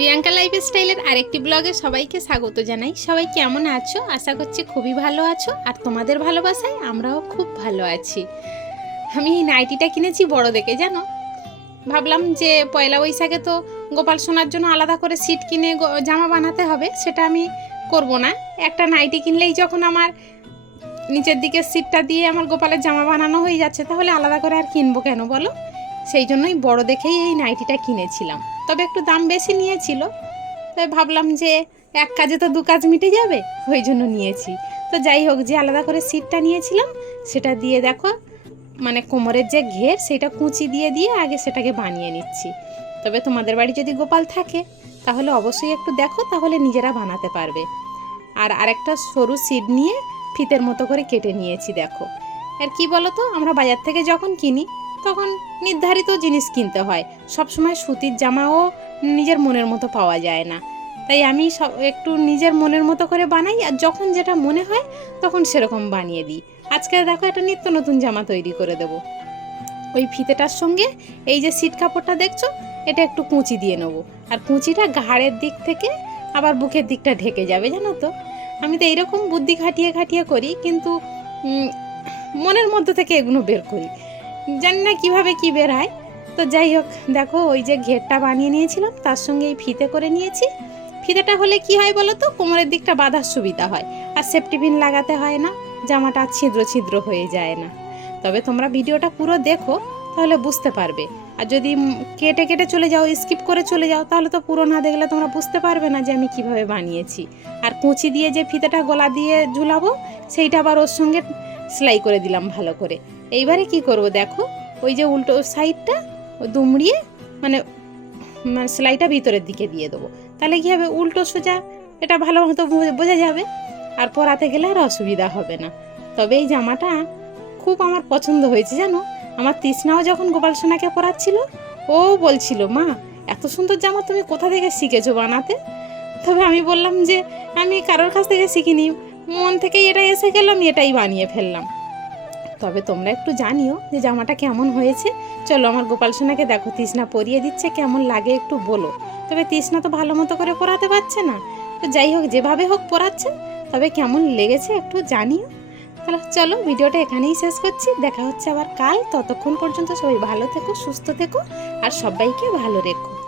Priyanka life স্টাইলের আরেকটি ব্লগে সবাইকে স্বাগত জানাই। সবাই কেমন আছো? আশা করছি খুবই ভালো আছো। আর তোমাদের ভালোবাসায় আমরাও খুব ভালো আছি। আমি এই নাইটিটা কিনেছি বড় দেখে জানো? ভাবলাম যে পয়লা বৈশাখে তো গোপাল সোনার জন্য আলাদা করে সিট কিনে জামা বানাতে হবে, সেটা আমি করব না। একটা নাইটি কিনলেই যখন আমার নিচের দিকে সিটটা দিয়ে আমার গোপালের জামা বানানো হয়ে যাচ্ছে, তাহলে আলাদা করে আর কিনবো কেন বলো? সেই জন্যই বড় দেখেই এই নাইটিটা কিনেছিলাম। তবে একটু দাম বেশি নিয়েছিল। তাই ভাবলাম যে এক কাজে তো দু কাজ মিটে যাবে, ওই জন্য নিয়েছি। তো যাই হোক, যে আলাদা করে সিটটা নিয়েছিলাম, সেটা দিয়ে দেখো মানে কোমরের যে ঘের, সেটা কুচি দিয়ে দিয়ে আগে সেটাকে বানিয়ে নিচ্ছি। তবে তোমাদের বাড়ি যদি গোপাল থাকে, তাহলে অবশ্যই একটু দেখো, তাহলে নিজেরা বানাতে পারবে। আর আরেকটা সরু সিট নিয়ে ফিতের মতো করে কেটে নিয়েছি, দেখো। আর কি বলো তো, আমরা বাজার থেকে যখন কিনি তখন নির্ধারিত জিনিস কিনতে হয়। সবসময় সুতির জামাও নিজের মনের মতো পাওয়া যায় না। তাই আমি সব একটু নিজের মনের মতো করে বানাই আর যখন যেটা মনে হয় তখন সেরকম বানিয়ে দিই। আজকে দেখো একটা নিত্য নতুন জামা তৈরি করে দেবো। ওই ফিতেটার সঙ্গে এই যে সিট কাপড়টা দেখছ, এটা একটু কুঁচি দিয়ে নেব। আর কুঁচিটা ঘাড়ের দিক থেকে আবার বুকের দিকটা ঢেকে যাবে, জানো তো? আমি তো এইরকম বুদ্ধি খাটিয়ে খাটিয়ে করি, কিন্তু মনের মধ্যে থেকে এগুলো বের করি। জানি না কীভাবে কী বেরায় তো যাই হোক, দেখো ওই যে ঘেরটা বানিয়ে নিয়েছিলাম, তার সঙ্গে এই ফিতে করে নিয়েছি। ফিতেটা হলে কি হয় বলো তো? কোমরের দিকটা বাঁধার সুবিধা হয়, আর সেফটি পিন লাগাতে হয় না, জামাটা ছিদ্র ছিদ্র হয়ে যায় না। তবে তোমরা ভিডিওটা পুরো দেখো, তাহলে বুঝতে পারবে। আর যদি কেটে কেটে চলে যাও, স্কিপ করে চলে যাও, তাহলে তো পুরো না দেখলে তোমরা বুঝতে পারবে না যে আমি কীভাবে বানিয়েছি। আর কুচি দিয়ে যে ফিতেটা গলা দিয়ে ঝুলাবো, সেইটা আবার ওর সঙ্গে সেলাই করে দিলাম ভালো করে। এইবারে কি করব দেখো? ওই যে উল্টো সাইডটা দুমড়িয়ে মানে মানে সেলাইটা ভিতরের দিকে দিয়ে দেবো। তাহলে কী হবে? উল্টো সোজা, এটা ভালো মতো বোঝা যাবে। আর পরাতে গেলে আর অসুবিধা হবে না। তবে এই জামাটা খুব আমার পছন্দ হয়েছে, জানো? আমার তৃষ্ণাও যখন গোপাল সোনাকে পরাচ্ছিল, ও বলছিল, মা, এত সুন্দর জামা তুমি কোথা থেকে শিখেছো বানাতে? তবে আমি বললাম যে, আমি কারোর কাছ থেকে শিখিনি। মন থেকেই এটা এসে গেল, আমি এটাই বানিয়ে ফেললাম। তবে তোমরা একটু জানিও যে জামাটা কেমন হয়েছে। চলো আমার গোপাল সোনাকে দেখো, তৃষ্ণা পরিয়ে দিচ্ছে, কেমন লাগে একটু বলো। তবে তৃষ্ণা তো ভালো মতো করে পরাতে পারছে না। তো যাই হোক, যেভাবে হোক পরাচ্ছেন তবে কেমন লেগেছে একটু জানিও। তাহলে চলো ভিডিওটা এখানেই শেষ করছি। দেখা হচ্ছে আবার কাল। ততক্ষণ পর্যন্ত সবাই ভালো থেকো, সুস্থ থেকো, আর সবাইকে ভালো রেখো।